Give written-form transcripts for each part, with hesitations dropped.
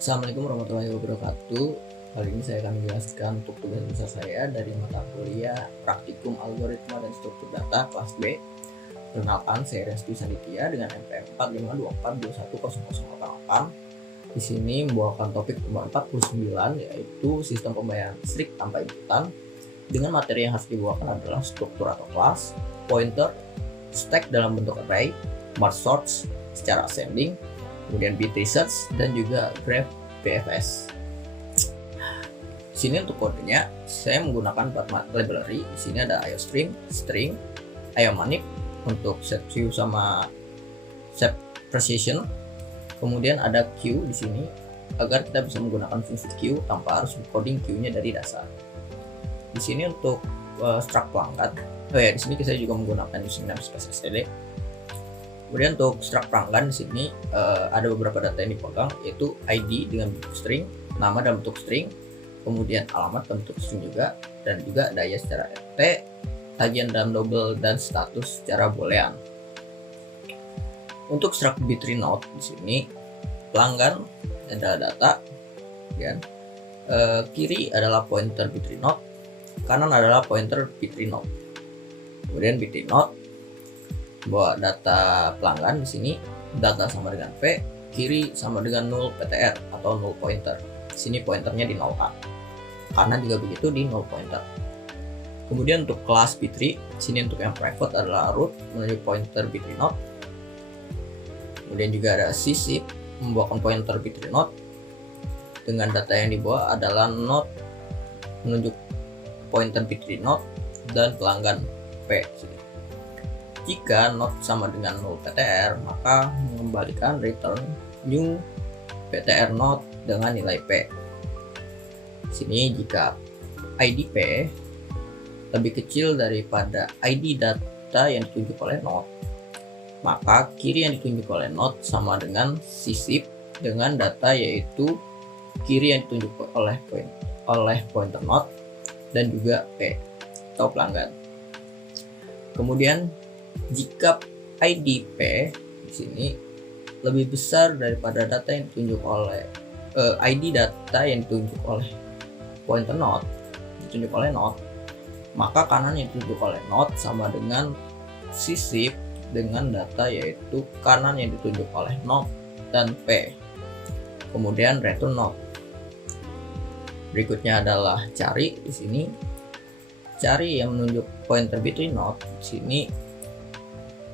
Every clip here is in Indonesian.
Assalamualaikum warahmatullahi wabarakatuh. Kali ini saya akan menjelaskan untuk tugas besar saya dari mata kuliah Praktikum Algoritma dan Struktur Data kelas B. Perkenalkan, saya Restu Sanitya dengan NPM 45242121088. Di sini membawakan topik nomor 49, yaitu sistem pembayaran listrik tanpa inputan. Dengan materi yang harus dibawakan adalah struktur atau kelas, pointer, stack dalam bentuk array, merge sorts secara ascending, kemudian bit research, dan juga graph BFS. Di sini untuk kodenya saya menggunakan 4 library. Di sini ada IOStream, string, IOManip untuk set view sama set precision. Kemudian ada Q di sini agar kita bisa menggunakan fungsi Q tanpa harus coding Q-nya dari dasar. Di sini untuk struct pelanggan. Di sini saya juga menggunakan using namespace std. Kemudian untuk struct pelanggan di sini ada beberapa data yang dipegang, yaitu ID dengan bentuk string, nama dalam bentuk string, kemudian alamat dalam bentuk string juga, dan juga daya secara rt, tagihan dalam double, dan status secara boolean. Untuk struct B3 node di sini pelanggan adalah data, dan kiri adalah pointer B3 node, kanan adalah pointer B3 node. Kemudian B3 node bahwa data pelanggan di sini data sama dengan P, kiri sama dengan 0 PTR atau 0 pointer. Di sini pointernya di 0A. Kanan juga begitu di 0 pointer. Kemudian untuk kelas B3, di sini untuk yang private adalah root menuju pointer B3 node. Kemudian juga ada sysib membawakan pointer B3 node dengan data yang dibawa adalah node menunjuk pointer B3 node dan pelanggan P. Jika node sama dengan 0 PTR, maka mengembalikan return new PTR node dengan nilai P. Di sini jika ID P lebih kecil daripada ID data yang ditunjuk oleh node, maka kiri yang ditunjuk oleh node sama dengan sysib dengan data yaitu kiri yang ditunjuk oleh pointer node dan juga P atau pelanggan. Kemudian jika ID P di sini lebih besar daripada data yang ditunjuk oleh ID data yang ditunjuk oleh pointer node, maka kanan yang ditunjuk oleh node sama dengan sysib dengan data yaitu kanan yang ditunjuk oleh node dan P. Kemudian return node. Berikutnya adalah cari. Di sini cari yang menunjuk pointer B3 node di sini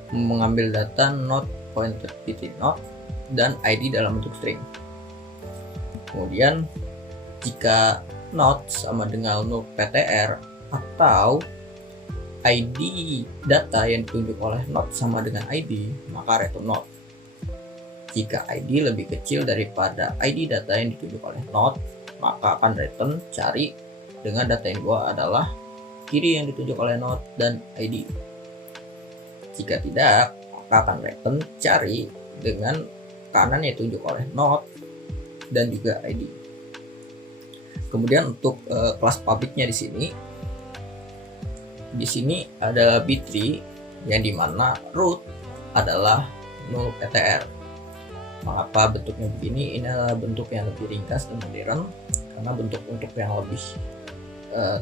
mengambil data node pointer B3 node dan ID dalam bentuk string. Kemudian jika node sama dengan 0 PTR atau ID data yang ditunjuk oleh node sama dengan ID, maka return node. Jika ID lebih kecil daripada ID data yang ditunjuk oleh node, maka akan return cari dengan data yang dibawa adalah kiri yang ditunjuk oleh node dan ID. Jika tidak, maka akan return cari dengan kanan yang ditunjuk oleh node dan juga ID. Kemudian untuk kelas publiknya di sini ada B3 yang dimana root adalah 0 PTR. Mengapa bentuknya begini? Ini adalah bentuk yang lebih ringkas dan modern, karena bentuk yang lebih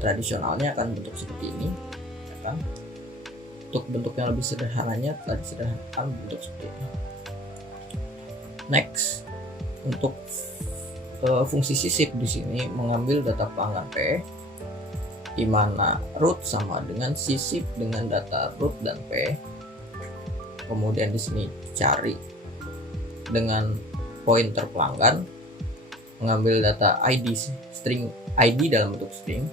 tradisionalnya akan bentuk seperti ini, ya kan? Untuk bentuk yang lebih sederhananya telah disederhanakan bentuk seperti ini. Next, untuk fungsi sysib di sini mengambil data pelanggan P, di mana root sama dengan sysib dengan data root dan P. Kemudian di sini cari dengan pointer pelanggan, mengambil data ID string ID dalam bentuk string.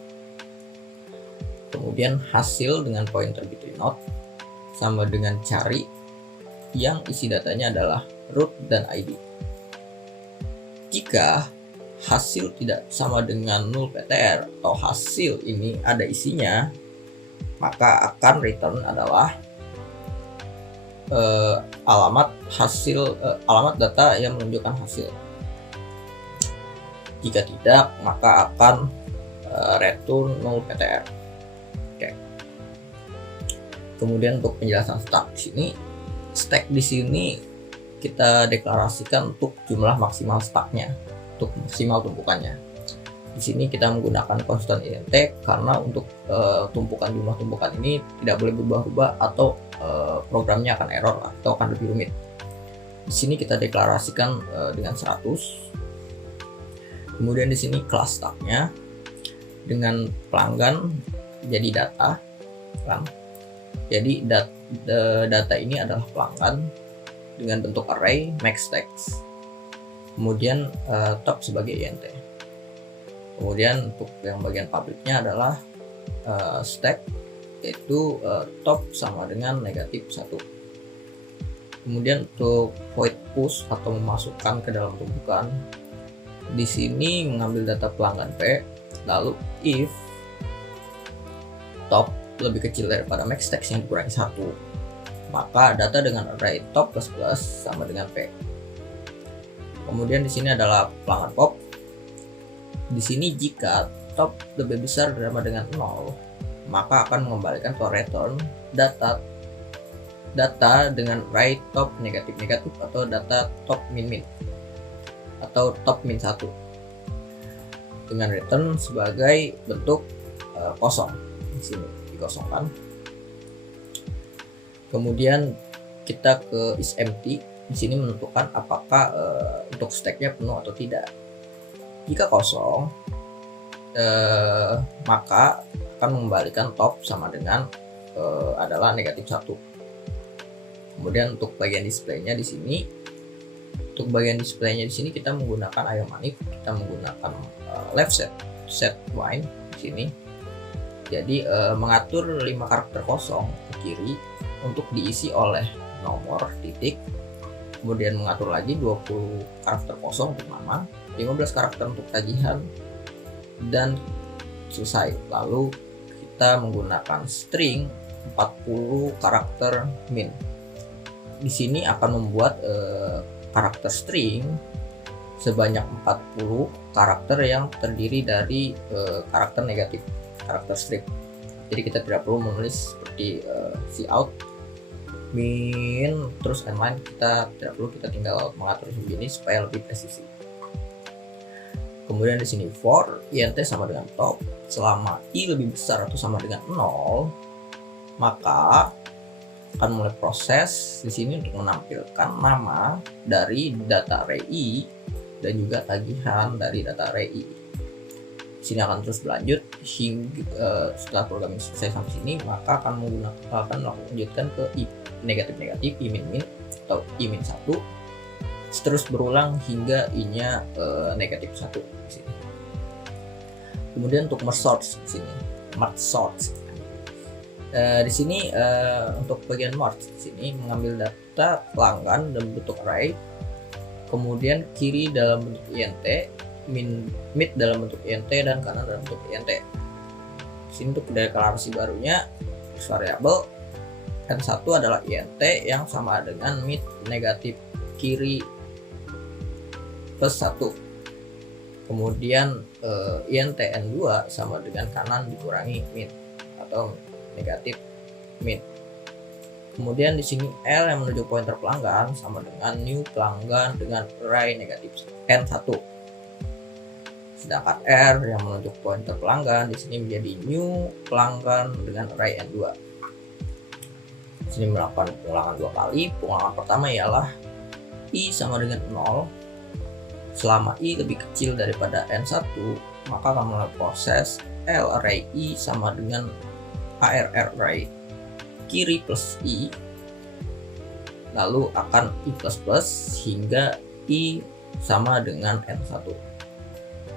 Kemudian hasil dengan pointer B3 node sama dengan cari yang isi datanya adalah root dan ID. Jika hasil tidak sama dengan 0 PTR atau hasil ini ada isinya, maka akan return adalah alamat data yang menunjukkan hasil. Jika tidak, maka akan return 0 PTR. Kemudian untuk penjelasan stack di sini kita deklarasikan untuk jumlah maksimal stacknya. untuk maksimal tumpukannya. Di sini kita menggunakan konstan int karena untuk jumlah tumpukan ini tidak boleh berubah-ubah atau programnya akan error atau akan lebih rumit. Di sini kita deklarasikan dengan 100. Kemudian di sini kelas tagnya dengan pelanggan jadi data. Jadi data ini adalah pelanggan dengan bentuk array max text. Kemudian top sebagai int. Kemudian untuk yang bagian publicnya adalah stack, yaitu top sama dengan -1. Kemudian untuk void push atau memasukkan ke dalam tumpukan, di sini mengambil data pelanggan P, lalu if top lebih kecil daripada max text yang dikurangi 1, maka data dengan array top plus plus sama dengan P. Kemudian di sini adalah pelanggan pop. Di sini jika top lebih besar sama dengan 0, maka akan mengembalikan atau return data dengan array top negatif atau data top min atau top min 1 dengan return sebagai bentuk kosong. Di sini dikosongkan. Kemudian kita ke is empty. Di sini menentukan apakah untuk stacknya penuh atau tidak. Jika kosong, maka akan mengembalikan top sama dengan adalah -1. Kemudian untuk bagian displaynya di sini, kita menggunakan IO Manip, kita menggunakan left set wine di sini. Jadi mengatur 5 karakter kosong ke kiri untuk diisi oleh nomor titik. Kemudian mengatur lagi 20 karakter kosong untuk nama, 15 karakter untuk tagihan, dan selesai. Lalu kita menggunakan string 40 karakter min. Di sini akan membuat karakter string sebanyak 40 karakter yang terdiri dari karakter negatif, karakter strip. Jadi kita tidak perlu menulis seperti cout, min, terus line, kita tidak perlu, kita tinggal mengatur begini supaya lebih presisi. Kemudian di sini for int sama dengan top, selama i lebih besar atau sama dengan 0, maka akan mulai proses di sini untuk menampilkan nama dari data array i dan juga tagihan dari data array i. Di sini akan terus berlanjut hingga setelah programming selesai sampai sini, maka akan melanjutkan ke i negatif, i min atau i min 1, terus berulang hingga i-nya -1 di sini. Kemudian untuk merge sort di sini, di sini untuk bagian merge di sini mengambil data pelanggan dalam bentuk array, kemudian kiri dalam bentuk int, mid dalam bentuk int, dan kanan dalam bentuk int. Di sini untuk deklarasi barunya variabel n1 adalah int yang sama dengan mid negatif kiri plus 1. Kemudian int n2 sama dengan kanan dikurangi mid atau negatif mid. Kemudian di sini L yang menuju pointer pelanggan sama dengan new pelanggan dengan array negatif n1. Sedangkan R yang menuju pointer pelanggan di sini menjadi new pelanggan dengan array n2. Di sini melakukan pengulangan 2 kali. Pengulangan pertama ialah i sama dengan 0. Selama i lebih kecil daripada n1, maka akan melalui proses L array i sama dengan AR array kiri plus i, lalu akan i plus plus hingga i sama dengan n1.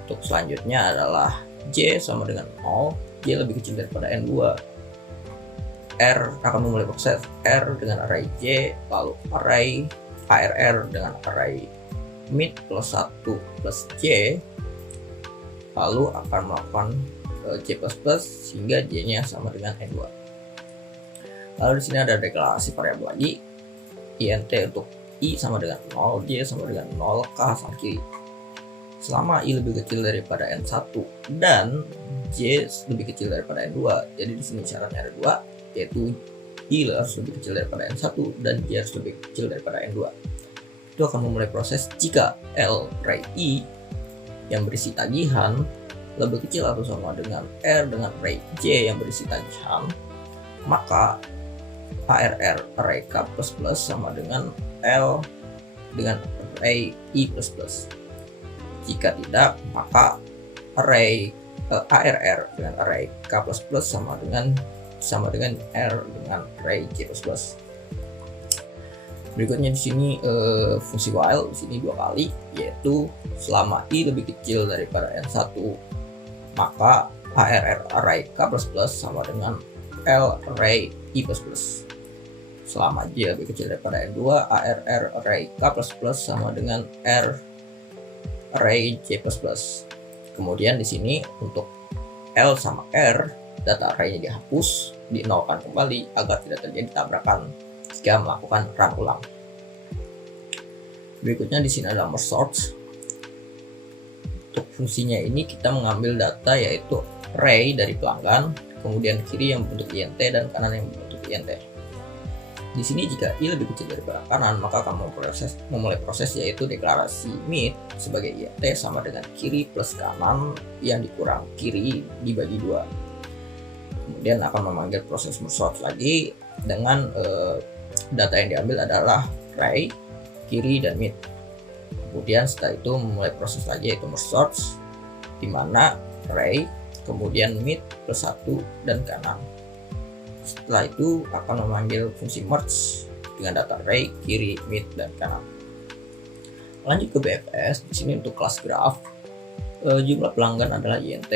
Untuk selanjutnya adalah j sama dengan 0, j lebih kecil daripada n2. R akan memulai proses R dengan array j, lalu array ARR dengan array mid plus 1 plus j, lalu akan melakukan j plus plus hingga j nya sama dengan n2. Lalu di sini ada deklarasi variabel lagi, int untuk i sama dengan 0, j sama dengan 0 ke hasil kiri. Selama i lebih kecil daripada n1 dan j lebih kecil daripada n2, jadi di sini syaratnya ada 2, yaitu i harus lebih kecil daripada n1 dan j harus lebih kecil daripada n2. Itu akan memulai proses jika L array i yang berisi tagihan lebih kecil atau sama dengan R dengan array J yang berisi tagihan, maka ARR array K++ sama dengan L dengan array I++. Jika tidak, maka array ARR dengan array K++ sama dengan R dengan array J++. Berikutnya di sini fungsi while di sini 2 kali, yaitu selama I lebih kecil daripada N1, maka ARR array K++ sama dengan L array I++. Selama J lebih kecil daripada N2, ARR array K++ sama dengan R array J++. Kemudian di sini untuk L sama R, data arraynya dihapus, dinolkan kembali agar tidak terjadi tabrakan jika melakukan run ulang. Berikutnya di sini ada merge sort. Untuk fungsinya ini kita mengambil data yaitu array dari pelanggan, kemudian kiri yang bentuk int dan kanan yang bentuk int. Di sini jika I lebih kecil daripada kanan, maka akan memulai proses yaitu deklarasi meet sebagai int sama dengan kiri plus kanan yang dikurang kiri dibagi 2. Kemudian akan memanggil proses merge sort lagi dengan data yang diambil adalah array, kiri, dan mid. Kemudian setelah itu memulai proses lagi yaitu merge sort, di mana array, kemudian mid plus 1 dan kanan. Setelah itu akan memanggil fungsi merge dengan data array, kiri, mid, dan kanan. Lanjut ke BFS. Di sini untuk kelas graph, jumlah pelanggan adalah int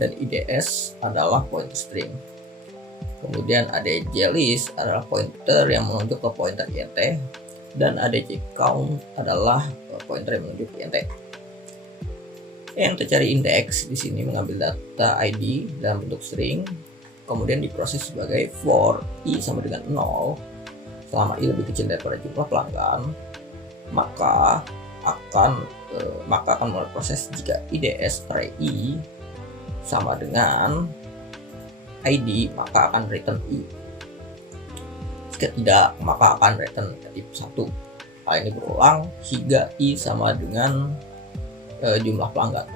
dan IDS adalah pointer string. Kemudian ADJ list adalah pointer yang menunjuk ke pointer int dan ADJ count adalah pointer yang menunjuk ke int. Yang tercari indeks di sini mengambil data ID dalam bentuk string, kemudian diproses sebagai for I sama dengan 0 selama I lebih kecil daripada jumlah pelanggan, maka akan mulai proses jika IDS array I sama dengan ID, maka akan return I. Jika tidak, maka akan return negatif 1. Hal ini berulang hingga I sama dengan jumlah pelanggan.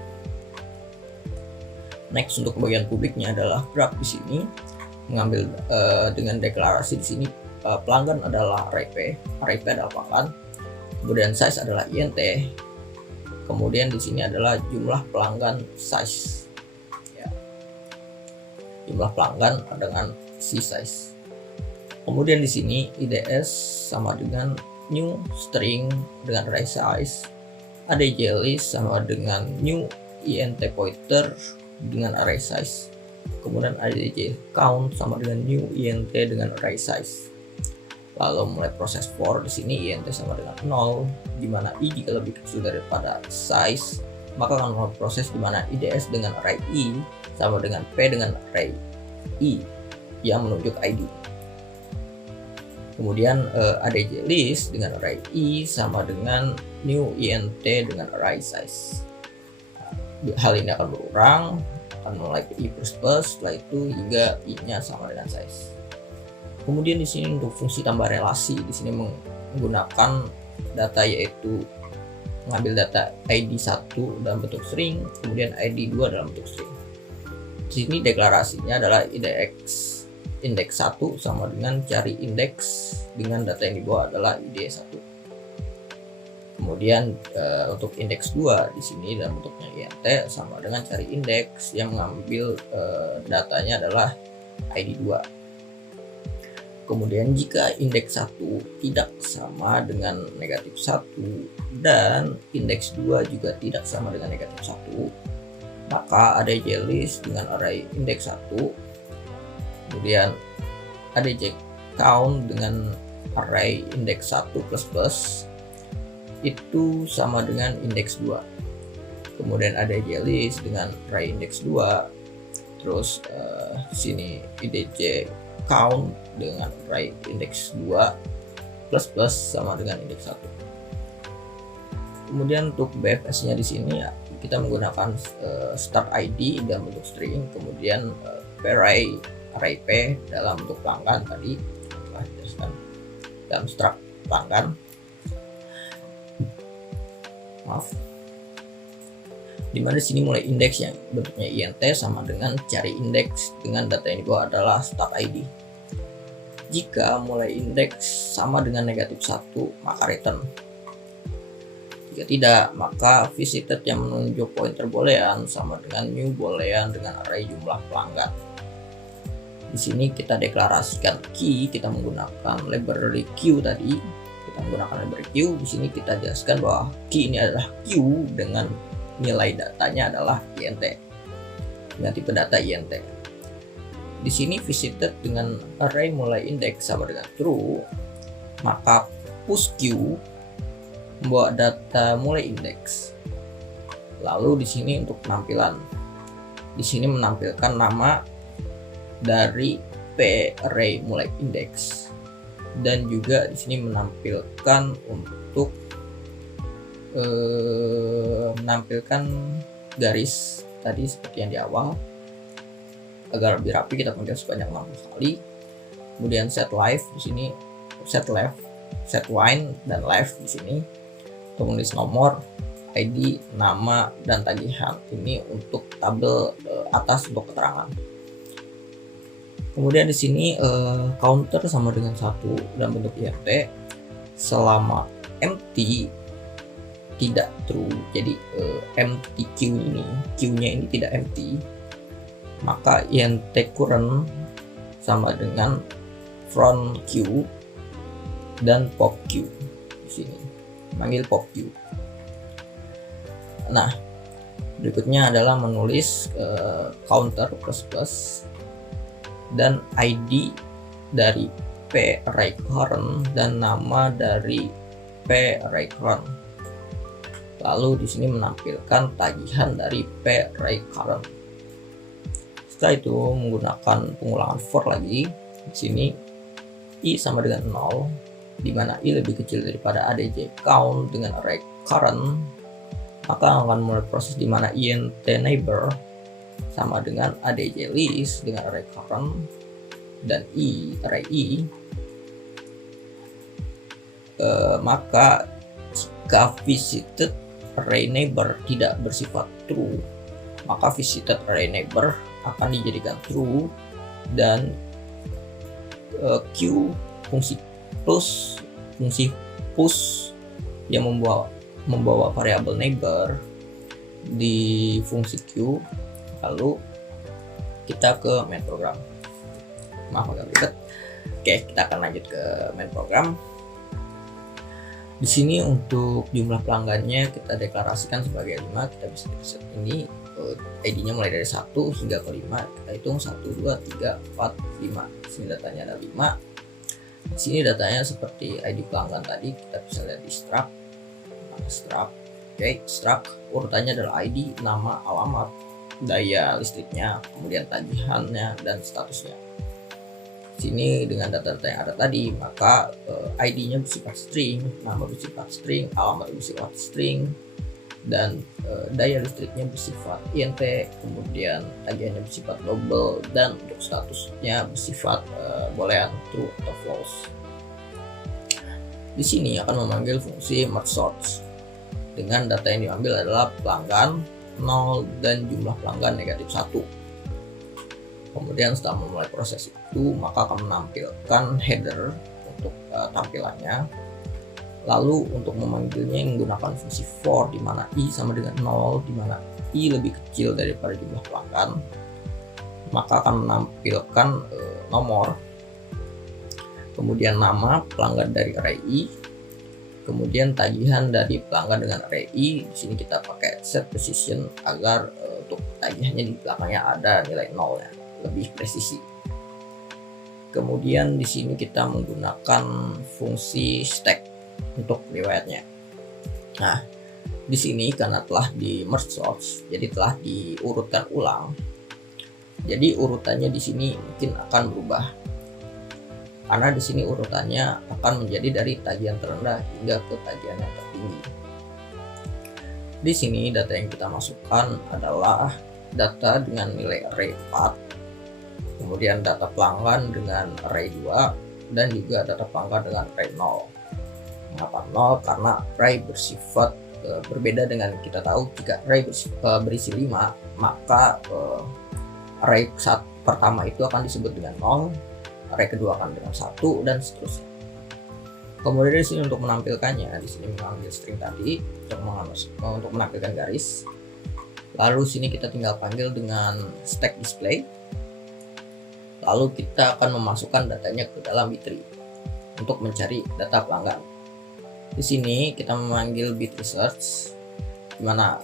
Next, untuk bagian publiknya adalah graph. Di sini mengambil dengan deklarasi di sini pelanggan adalah array P adalah pelanggan, kemudian size adalah int, kemudian di sini adalah jumlah pelanggan size, ya. Jumlah pelanggan dengan si size. Kemudian di sini IDS sama dengan new string dengan array size, ADJ list sama dengan new int pointer dengan array size, kemudian ADJ count sama dengan new int dengan array size. Lalu mulai proses for, di sini int sama dengan 0, di mana I jika lebih kecil daripada size, maka akan mulai proses di mana IDS dengan array I sama dengan P dengan array I yang menunjuk ID. Kemudian ADJ list dengan array I sama dengan new int dengan array size. Hal ini akan berulang, akan mulai ke I++, setelah itu hingga I-nya sama dengan size. Kemudian di sini untuk fungsi tambah relasi, di sini menggunakan data yaitu mengambil data ID 1 dalam bentuk string, kemudian ID 2 dalam bentuk string. Di sini deklarasinya adalah indeks 1 sama dengan cari indeks dengan data yang dibawa adalah ID 1. Kemudian untuk indeks 2 di sini dalam bentuknya int sama dengan cari indeks yang mengambil datanya adalah ID 2. Kemudian jika indeks 1 tidak sama dengan negatif 1 dan indeks 2 juga tidak sama dengan negatif 1, maka ADJ list dengan array indeks 1, kemudian ADJ count dengan array indeks 1 plus itu sama dengan indeks 2. Kemudian ADJ list dengan array indeks 2, terus sini IDJ count dengan array indeks 2 plus sama dengan indeks 1. Kemudian untuk BFS-nya di sini ya, kita menggunakan start ID dalam bentuk string, kemudian array P dalam bentuk pelanggan tadi telah dijelaskan dalam struct pelanggan. Dimana di sini mulai indeks yang bentuknya int sama dengan cari indeks dengan data yang dibawa adalah start id. Jika mulai indeks sama dengan -1, maka return. Jika tidak, maka visited yang menunjuk pointer boolean sama dengan new boolean dengan array jumlah pelanggan. Di sini kita deklarasikan key, kita menggunakan library Q tadi. Kita menggunakan library Q. Di sini kita jelaskan bahwa key ini adalah Q dengan nilai datanya adalah int. Dengan tipe data int. Di sini visited dengan array mulai indeks sama dengan true, maka push Q membawa data mulai indeks. Lalu di sini untuk penampilan, di sini menampilkan nama dari p array mulai indeks dan juga di sini menampilkan untuk menampilkan garis tadi seperti yang di awal. Agar lebih rapi kita panggil sebanyak 60 kali. Kemudian set live di sini, set left, set wine dan left di sini untuk menulis nomor, ID, nama dan tagihan. Ini untuk tabel atas untuk keterangan. Kemudian di sini counter sama dengan 1 dan bentuk int selama empty tidak true. Jadi empty Q-nya ini tidak empty, maka int current sama dengan front Q dan pop Q. Di sini manggil pop Q. Nah, berikutnya adalah menulis counter plus dan ID dari p array current dan nama dari p array current. Lalu di sini menampilkan tagihan dari p array current. Setelah itu menggunakan pengulangan for lagi. Di sini i sama dengan 0, di mana i lebih kecil daripada adj count dengan array current, maka akan mulai proses di mana int neighbor sama dengan adj list dengan array current dan array i. Maka jika visited array neighbor tidak bersifat true, maka visited array neighbor akan dijadikan true dan Q fungsi push yang membawa variabel neighbor di fungsi Q. Lalu kita ke main program. Maaf agak ribet. Oke, kita akan lanjut ke main program. Di sini untuk jumlah pelanggannya kita deklarasikan sebagai 5. Kita bisa set ini ID-nya mulai dari 1 hingga ke 5. Kita hitung 1, 2, 3, 4, 5. Di sini datanya ada 5. Di sini datanya seperti ID pelanggan tadi. Kita bisa lihat di struct. Struct. Oke, struct urutannya adalah ID, nama, alamat, daya listriknya, kemudian tagihannya dan statusnya. Sini dengan data-data yang ada tadi, maka ID-nya bersifat string, nama bersifat string, alamat bersifat string, dan daya listriknya bersifat int, kemudian tagihannya bersifat double, dan untuk statusnya bersifat boolean true atau false. Di sini akan memanggil fungsi merge sort dengan data yang diambil adalah pelanggan 0 dan jumlah pelanggan -1. Kemudian setelah memulai proses itu, maka akan menampilkan header untuk tampilannya. Lalu untuk memanggilnya menggunakan fungsi for, di mana i sama dengan 0, di mana i lebih kecil daripada jumlah pelanggan, maka akan menampilkan nomor, kemudian nama pelanggan dari array i, kemudian tagihan dari pelanggan dengan array i. Di sini kita pakai set precision agar untuk tagihannya di belakangnya ada nilai 0 ya, lebih presisi. Kemudian di sini kita menggunakan fungsi stack untuk riwayatnya. Nah, di sini karena telah di merge sort, jadi telah diurutkan ulang. Jadi urutannya di sini mungkin akan berubah. Karena di sini urutannya akan menjadi dari tagihan terendah hingga ke tagihan yang tertinggi. Di sini data yang kita masukkan adalah data dengan nilai array 4, kemudian data pelanggan dengan array 2, dan juga data pelanggan dengan array 0. Mengapa 0? Karena array bersifat berbeda dengan kita tahu jika array berisi 5, maka array pertama itu akan disebut dengan 0, array kedua akan dengan 1, dan seterusnya. Kemudian di sini untuk menampilkannya, di sini mengambil string tadi untuk menampilkan garis. Lalu sini kita tinggal panggil dengan stack display. Lalu kita akan memasukkan datanya ke dalam B-tree untuk mencari data pelanggan. Di sini kita memanggil bit research, di mana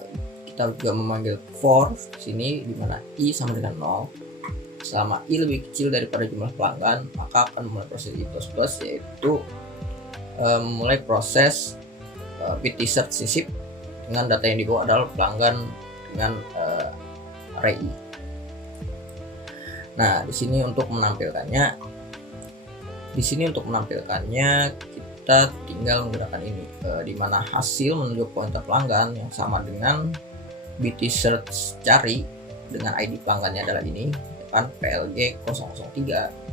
kita juga memanggil for sini, di mana i sama dengan 0. Selama i lebih kecil daripada jumlah pelanggan, maka akan mulai proses i++, yaitu mulai proses bit research sisip dengan data yang dibawa adalah pelanggan dengan array i. Nah, di sini untuk menampilkannya, kita tinggal menggunakan ini, di mana hasil menunjuk pointer pelanggan yang sama dengan bit research cari dengan ID pelanggannya adalah ini, kan PLG 003.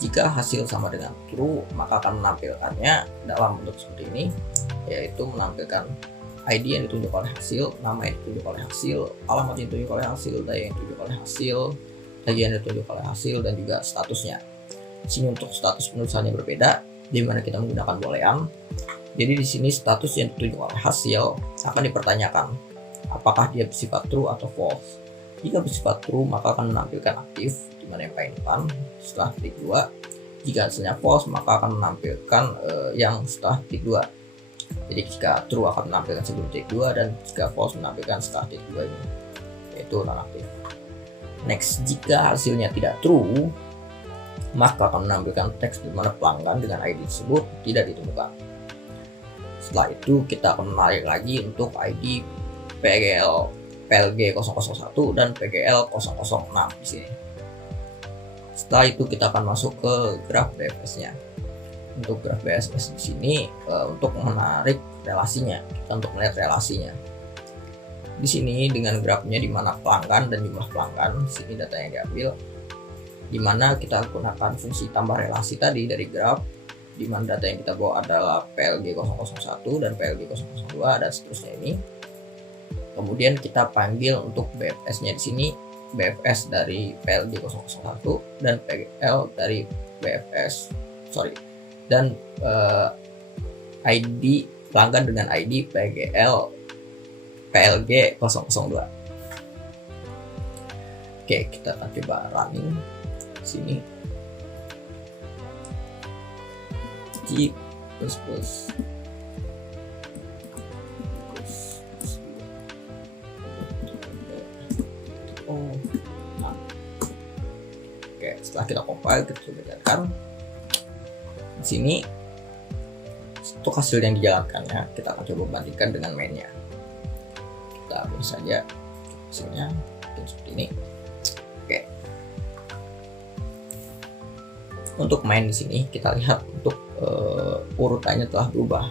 Jika hasil sama dengan true, maka akan menampilkannya dalam bentuk seperti ini, yaitu menampilkan ID yang ditunjuk oleh hasil, nama yang ditunjuk oleh hasil, alamat yang ditunjuk oleh hasil, daya yang ditunjuk oleh hasil, tagihan yang ditunjuk oleh hasil, dan juga statusnya. Di sini untuk status penulisannya berbeda, di mana kita menggunakan boolean. Jadi di sini status yang ditunjuk oleh hasil akan dipertanyakan apakah dia bersifat true atau false. Jika bersifat true, maka akan menampilkan aktif, di mana yang paling depan setelah titik 2. Jika hasilnya false, maka akan menampilkan yang setelah titik 2. Jadi jika true akan menampilkan sebelum titik 2, dan jika false menampilkan setelah titik 2 ini, yaitu non-aktif. Next, jika hasilnya tidak true, maka akan menampilkan teks di mana pelanggan dengan ID tersebut tidak ditemukan. Setelah itu kita akan menarik lagi untuk ID PLG 001 dan PGL 006 di sini. Setelah itu kita akan masuk ke graf BFS-nya. Untuk graf BFS di sini untuk menarik relasinya, kita untuk melihat relasinya. Di sini dengan grafnya di mana pelanggan dan jumlah pelanggan, di sini data yang diambil, di mana kita gunakan fungsi tambah relasi tadi dari graf, di mana data yang kita bawa adalah PLG 001 dan PLG 002 dan seterusnya ini. Kemudian kita panggil untuk BFS-nya di sini, BFS dari PLG 001 dan PGL dari dan ID pelanggan dengan ID PGL PLG 002. Oke, kita akan coba running sini. G++ Oke, setelah kita compile, kita coba jalankan. Di sini untuk hasil yang dijalankannya, kita akan coba bandingkan dengan mainnya. Kita ambil saja hasilnya seperti ini. Oke. Untuk main di sini kita lihat untuk urutannya telah berubah.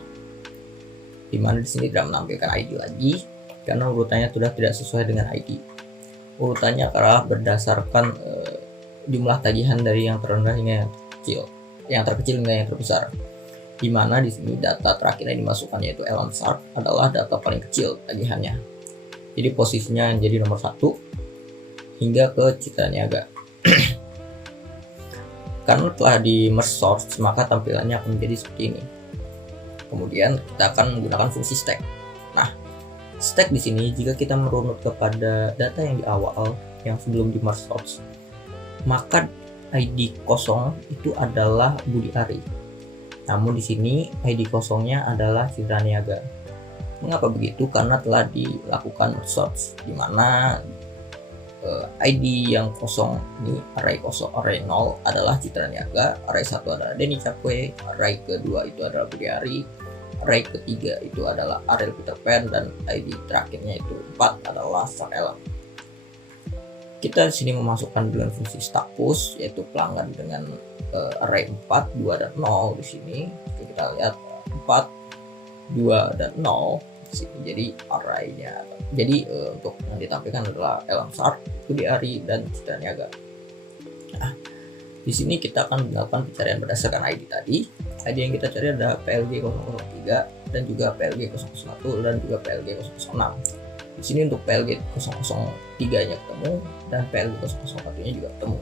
Di mana di sini tidak menampilkan ID lagi karena urutannya sudah tidak sesuai dengan ID. Urutannya adalah berdasarkan jumlah tagihan dari yang terendah hingga yang terkecil hingga yang terbesar. Di mana di sini data terakhir yang dimasukkan yaitu Elon Sharp adalah data paling kecil tagihannya. Jadi posisinya jadi nomor 1 hingga ke Citra Niaga. Karena telah di merge source, maka tampilannya akan menjadi seperti ini. Kemudian kita akan menggunakan fungsi stack. Nah, stack di sini jika kita merunut kepada data yang di awal yang sebelum di merge source, maka ID kosong itu adalah Budi Ari. Namun di sini ID kosongnya adalah Citra Niaga. Mengapa begitu? Karena telah dilakukan merge source, di mana ID yang kosong ini array 0 adalah Citra Niaga, array 1 adalah Denny Cakwe, array kedua itu adalah Budi Ari, array ketiga itu adalah Ariel Peter Pan, dan ID terakhirnya itu 4 adalah Shark Ellen. Kita di sini memasukkan dengan fungsi stack push, yaitu pelanggan dengan array 4, 2 dan 0 di sini. Kita lihat 4, 2 dan 0 di sini jadi array-nya. Jadi untuk yang ditampilkan adalah Elon Sharp, Budi Ari, dan Citra Niaga. Nah, di sini kita akan melakukan pencarian berdasarkan ID tadi. ID yang kita cari adalah PLG 003, dan juga PLG 001 dan juga PLG 006. Di sini untuk PLG 003-nya ketemu dan PLG 001-nya juga ketemu.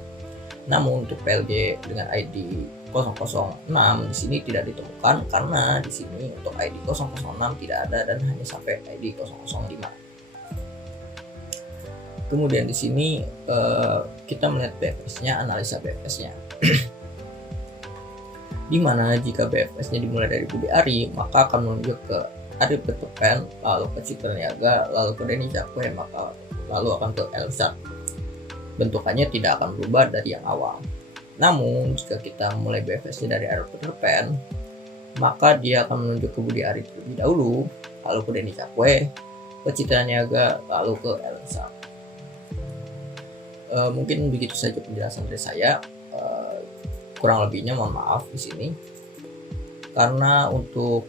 Namun untuk PLG dengan ID 006 di sini tidak ditemukan karena di sini untuk ID 006 tidak ada dan hanya sampai ID 005. Kemudian di sini kita melihat BFS-nya, analisa BFS-nya. Di mana jika BFS-nya dimulai dari Budi Ari, maka akan menunjuk ke Ari Peterpan, lalu ke Citra Niaga, lalu ke Denny Cakwe, maka lalu akan ke Elsa. Bentukannya tidak akan berubah dari yang awal. Namun jika kita mulai BFS-nya dari Ari Peterpan, maka dia akan menunjuk ke Budi Ari terlebih dahulu, lalu ke Denny Cakwe, ke Citra Niaga, lalu ke Elsa. Mungkin begitu saja penjelasan dari saya. Kurang lebihnya mohon maaf di sini karena untuk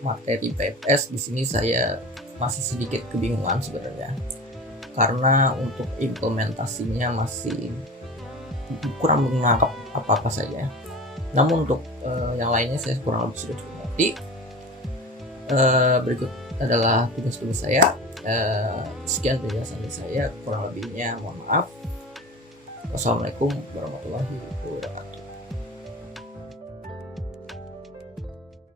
materi BFS di sini saya masih sedikit kebingungan sebenarnya karena untuk implementasinya masih kurang menangkap apa-apa saja. Namun untuk yang lainnya saya kurang lebih sudah cukup mengerti. Berikut adalah tugas-tugas saya. Sekian penjelasan dari saya, kurang lebihnya mohon maaf. Wassalamualaikum warahmatullahi wabarakatuh.